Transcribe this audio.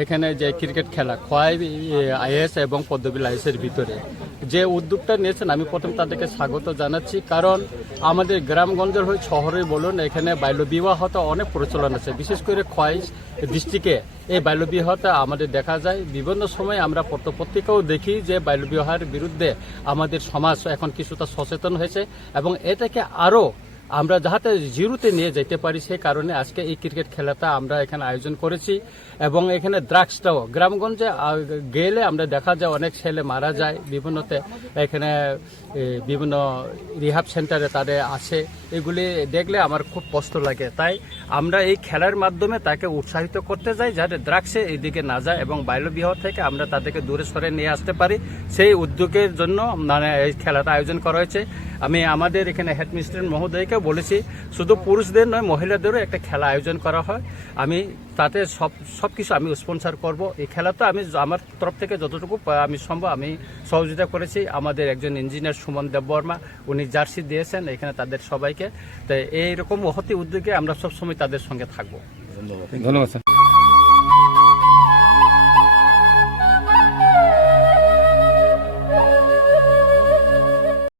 এখানে যে ক্রিকেট খেলা খোয়াই আইএস এবং পদ্মবিল আইএসের ভিতরে যে উদ্যোগটা নিয়েছেন আমি প্রথম তাদেরকে স্বাগত জানাচ্ছি। কারণ আমাদের গ্রামগঞ্জের হয়ে শহরে বলুন এখানে বাল্যবিবাহটা অনেক প্রচলন আছে, বিশেষ করে খোয়াই ডিস্ট্রিক্টে এই বাল্যবিবাহটা আমাদের দেখা যায়। বিভিন্ন সময় আমরা পত্রপত্রিকাও দেখি যে বাল্যবিবাহের বিরুদ্ধে আমাদের সমাজ এখন কিছুটা সচেতন হয়েছে এবং এটাকে আরও আমরা যাতে জিরোতে নিয়ে যেতে পারি সেই কারণে আজকে এই ক্রিকেট খেলাটা আমরা এখানে আয়োজন করেছি। এবং এখানে ড্রাগসটাও গ্রামগঞ্জে গেলে আমরা দেখা যায় অনেক ছেলে মারা যায় বিভিন্নতে, এখানে বিভিন্ন রিহাব সেন্টারে তাদের আছে, এগুলি দেখলে আমার খুব কষ্ট লাগে। তাই আমরা এই খেলার মাধ্যমে তাকে উৎসাহিত করতে যাই যাতে ড্রাগসে এইদিকে না যায় এবং বাল্যবিবাহ থেকে আমরা তাদেরকে দূরে সরে নিয়ে আসতে পারি, সেই উদ্যোগের জন্য মানে এই খেলাটা আয়োজন করা হয়েছে। আমি আমাদের এখানে হেডমিস্ট্রেস মহোদয়কে বলেছি শুধু পুরুষদের নয় মহিলাদেরও একটা খেলা আয়োজন করা হয়, আমি তাতে সব কিছু আমি স্পন্সর করব। এই খেলাটা আমি আমার তরফ থেকে যতটুকু আমি সম্ভব আমি সহযোগিতা করেছি। আমাদের একজন ইঞ্জিনিয়ার সুমন দেববর্মা উনি জার্সি দিয়েছেন এখানে তাদের সবাইকে। তাই এইরকম মহতি উদ্যোগে আমরা সবসময় তাদের সঙ্গে থাকবো। ধন্যবাদ স্যার।